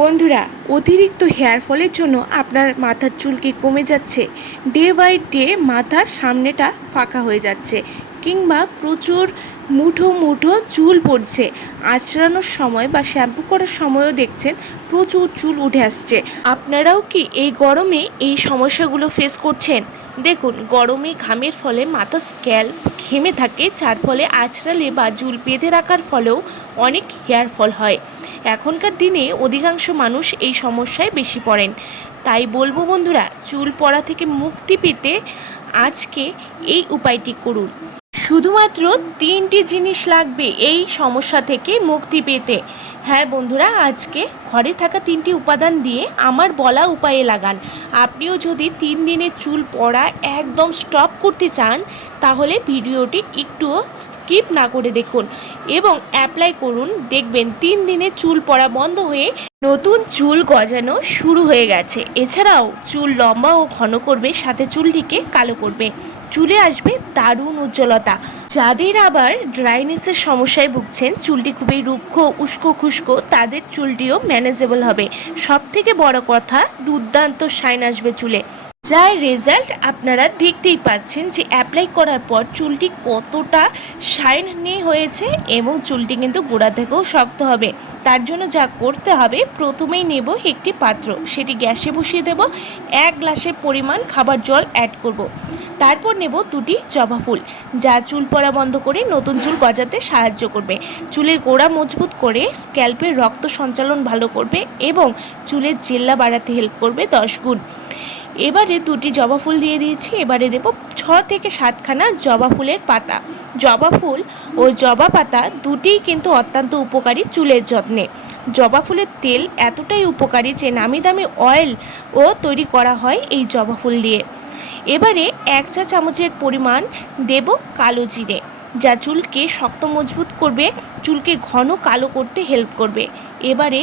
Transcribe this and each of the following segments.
বন্ধুরা, অতিরিক্ত হেয়ার ফলের জন্য আপনার মাথার চুল কি কমে যাচ্ছে। ডে বাই ডে মাথার সামনেটা ফাঁকা হয়ে যাচ্ছে কিংবা প্রচুর মুঠো মুঠো চুল পড়ছে। আঁচড়ানোর সময় বা শ্যাম্পু করার সময়ও দেখছেন প্রচুর চুল উঠে আসছে। আপনারাও কি এই গরমে এই সমস্যাগুলো ফেস করছেন? দেখুন, গরমে ঘামের ফলে মাথা স্ক্যাল ঘেমে থাকে, যার ফলে আঁচড়ালে বা চুল বেঁধে রাখার ফলেও অনেক হেয়ার ফল হয়। এখনকার দিনে অধিকাংশ মানুষ এই সমস্যায় বেশি পড়েন। তাই বলব বন্ধুরা, চুল পড়া থেকে মুক্তি পেতে আজকে এই উপায়টি করুন। শুধুমাত্র তিনটি জিনিস লাগবে এই সমস্যা থেকে মুক্তি পেতে। হ্যাঁ বন্ধুরা, আজকে ঘরে থাকা তিনটি উপাদান দিয়ে আমার বলা উপায়ে লাগান। আপনিও যদি তিন দিনে চুল পড়া একদম স্টপ করতে চান, তাহলে ভিডিওটি একটুও স্কিপ না করে দেখুন এবং অ্যাপ্লাই করুন। দেখবেন তিন দিনে চুল পড়া বন্ধ হয়ে নতুন চুল গজানো শুরু হয়ে গেছে। এছাড়াও চুল লম্বা ও ঘন করবে, সাথে চুলটিকে কালো করবে। চুলে আসবে দারুণ উজ্জ্বলতা। যাদের আবার ড্রাইনেসের সমস্যায় ভুগছেন, চুলটি খুবই রুক্ষ, উস্কো খুস্কো, তাদের চুলটিও ম্যানেজেবল হবে। সব থেকে বড় কথা, দুর্দান্ত শাইন আসবে চুলে। যার রেজাল্ট আপনারা দেখতেই পাচ্ছেন যে অ্যাপ্লাই করার পর চুলটি কতটা শাইন নিয়ে হয়েছে এবং চুলটি কিন্তু গোড়া থেকেও শক্ত হবে। তার জন্য যা করতে হবে, প্রথমেই নেব একটি পাত্র। সেটি গ্যাসে বসিয়ে দেব, এক গ্লাসের পরিমাণ খাবার জল অ্যাড করব। তারপর নেব দুটি জবা ফুল, যা চুল পড়া বন্ধ করে নতুন চুল গজাতে সাহায্য করবে। চুলের গোড়া মজবুত করে স্ক্যাল্পের রক্ত সঞ্চালন ভালো করবে এবং চুলের জেল্লা বাড়াতে হেল্প করবে দশ গুণ। এবারে দুটি জবা ফুল দিয়ে দিয়েছি। এবারে দেব ছ থেকে সাতখানা জবা ফুলের পাতা। জবা ফুল ও জবা পাতা দুটিই কিন্তু অত্যন্ত উপকারী চুলের যত্নে। জবা ফুলের তেল এতটাই উপকারী যে নামি দামি অয়েল ও তৈরি করা হয় এই জবা ফুল দিয়ে। এবারে এক চা চামচের পরিমাণ দেব কালো জিরে, যা চুলকে শক্ত মজবুত করবে, চুলকে ঘন কালো করতে হেল্প করবে। এবারে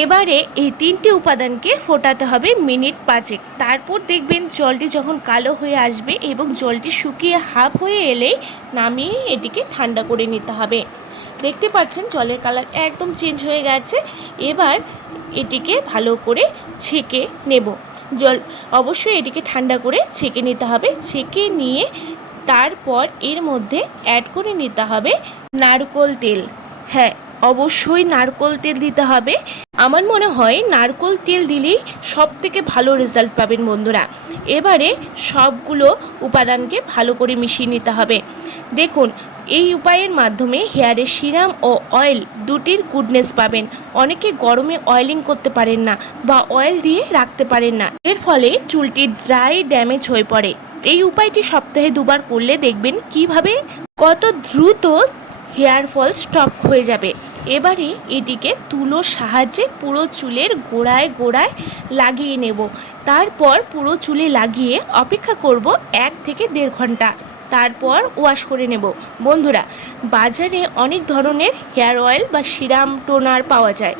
এবারে এই তিনটি উপাদানকে ফোটাতে হবে মিনিট পাঁচেক। তারপর দেখবেন জলটি যখন কালো হয়ে আসবে এবং জলটি শুকিয়ে হাফ হয়ে এলেই নামিয়ে এটিকে ঠান্ডা করে নিতে হবে। দেখতে পাচ্ছেন জলের কালার একদম চেঞ্জ হয়ে গেছে। এবার এটিকে ভালো করে ছেঁকে নেব। জল অবশ্যই এটিকে ঠান্ডা করে ছেঁকে নিতে হবে। ছেঁকে নিয়ে তারপর এর মধ্যে অ্যাড করে নিতে হবে নারকোল তেল। হ্যাঁ অবশ্যই নারকোল তেল দিতে হবে। আমার মনে হয় নারকোল তেল দিলেই সব থেকে ভালো রেজাল্ট পাবেন বন্ধুরা। এবারে সবগুলো উপাদানকে ভালো করে মিশিয়ে নিতে হবে। দেখুন, এই উপায়ের মাধ্যমে হেয়ারে সিরাম ও অয়েল দুটির গুডনেস পাবেন। অনেকে গরমে অয়েলিং করতে পারেন না বা অয়েল দিয়ে রাখতে পারেন না। এর ফলে চুলটি ড্রাই ড্যামেজ হয়ে পড়ে। এই উপায়টি সপ্তাহে দুবার করলে দেখবেন কীভাবে কত দ্রুত হেয়ার ফল স্টপ হয়ে যাবে। এবারে এটিকে তুলোর সাহায্যে পুরো চুলের গোড়ায় গোড়ায় লাগিয়ে নেব। তারপর পুরো চুলে লাগিয়ে অপেক্ষা করব এক থেকে দেড় ঘণ্টা। তারপর ওয়াশ করে নেব। বন্ধুরা, বাজারে অনেক ধরনের হেয়ার অয়েল বা সিরাম টোনার পাওয়া যায়।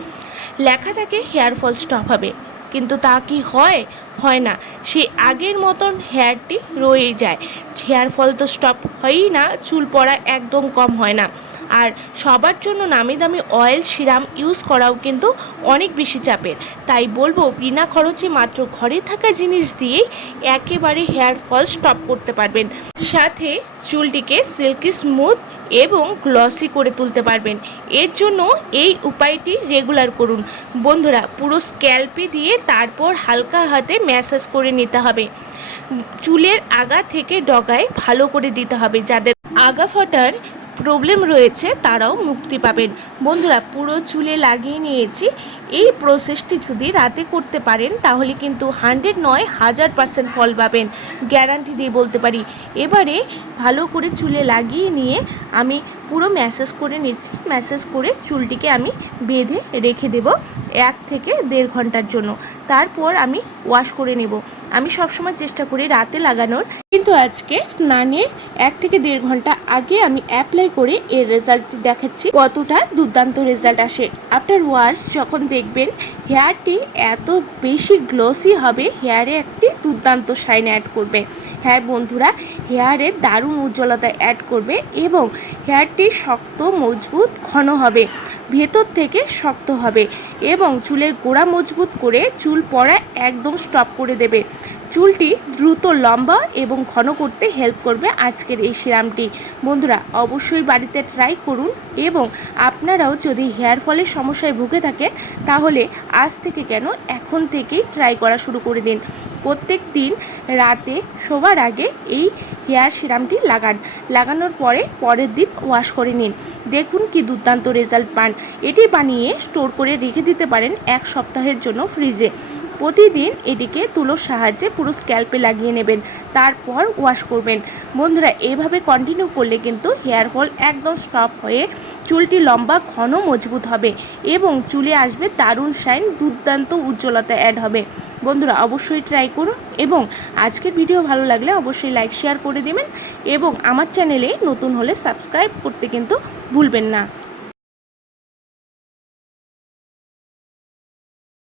লেখা থাকে হেয়ার ফল স্টপ হবে। কিন্তু তা কি হয়? হয় না। সে আগের মতন হেয়ারটি রয়ে যায়। হেয়ার ফল তো স্টপ হয়ই না, চুল পড়া একদম কম হয় না। আর সবার জন্য নামি দামি অয়েল সিরাম ইউজ করাও কিন্তু অনেক বেশি চাপের। তাই বলব, বিনা খরচে মাত্র ঘরে থাকা জিনিস দিয়েই একেবারে হেয়ার ফল স্টপ করতে পারবেন। সাথে চুলটিকে সিল্কি স্মুথ এবং গ্লসি করে তুলতে পারবেন। এর জন্য এই উপায়টি রেগুলার করুন। বন্ধুরা, পুরো স্ক্যাল্পে দিয়ে তারপর হালকা হাতে ম্যাসাজ করে নিতে হবে। চুলের আগা থেকে ডগায় ভালো করে দিতে হবে। যাদের আগা ফটার প্রবলেম রয়েছে, তারাও মুক্তি পাবেন। বন্ধুরা, পুরো চুলে লাগিয়ে নিয়েছি। এই প্রসেসটি যদি রাতে করতে পারেন, তাহলে কিন্তু হান্ড্রেড নয়, হাজার পার্সেন্ট ফল পাবেন। গ্যারান্টি দিয়ে বলতে পারি। এবারে ভালো করে চুলে লাগিয়ে নিয়ে আমি পুরো ম্যাসেজ করে নিচ্ছি। ম্যাসেজ করে চুলটিকে আমি বেঁধে রেখে দেব এক থেকে দেড় ঘণ্টার জন্য। তারপর আমি ওয়াশ করে নেব। আমি সবসময় চেষ্টা করি রাতে লাগানোর। কিন্তু আজকে স্নানের এক থেকে দেড় ঘণ্টা আগে আমি অ্যাপ্লাই করে এর রেজাল্ট দেখাচ্ছি কতটা দুর্দান্ত রেজাল্ট আসে। আফটার ওয়াশ যখন দেখবেন হেয়ারটি এত বেশি গ্লসি হবে হেয়ারে একটি দুর্দান্ত শাইন অ্যাড করবে। হ্যাঁ বন্ধুরা হেয়ারে দারুণ উজ্জ্বলতা অ্যাড করবে এবং হেয়ারটি শক্ত, মজবুত, ঘন হবে, ভেতর থেকে শক্ত হবে এবং চুলের গোড়া মজবুত করে চুল পড়া একদম স্টপ করে দেবে। চুলটি দ্রুত লম্বা এবং ঘন করতে হেল্প করবে আজকের এই সিরামটি। বন্ধুরা, অবশ্যই বাড়িতে ট্রাই করুন এবং আপনারাও যদি হেয়ার ফলের সমস্যায় ভুগে থাকেন তাহলে আজ থেকে কেন এখন থেকেই ট্রাই করা শুরু করে দিন। প্রত্যেক দিন রাতে শোবার আগে এই হেয়ার সিরামটি লাগান। লাগানোর পরে পরের দিন ওয়াশ করে নিন। দেখুন কি দুর্দান্ত রেজাল্ট পান। এটি বানিয়ে স্টোর করে রেখে দিতে পারেন এক সপ্তাহের জন্য ফ্রিজে প্রতিদিন এটিকে তুলোর সাহায্যে পুরো স্ক্যাল্পে লাগিয়ে নেবেন, তারপর ওয়াশ করবেন। বন্ধুরা, এভাবে কন্টিনিউ করলে কিন্তু হেয়ার ফল একদম স্টপ হয়ে চুলটি লম্বা, ঘন, মজবুত হবে এবং চুলে আসবে দারুণ শাইন দুর্দান্ত উজ্জ্বলতা অ্যাড হবে। বন্ধুরা, অবশ্যই ট্রাই করুন এবং আজকের ভিডিও ভালো লাগলে অবশ্যই লাইক শেয়ার করে দেবেন এবং আমার চ্যানেলে নতুন হলে সাবস্ক্রাইব করতে কিন্তু ভুলবেন না।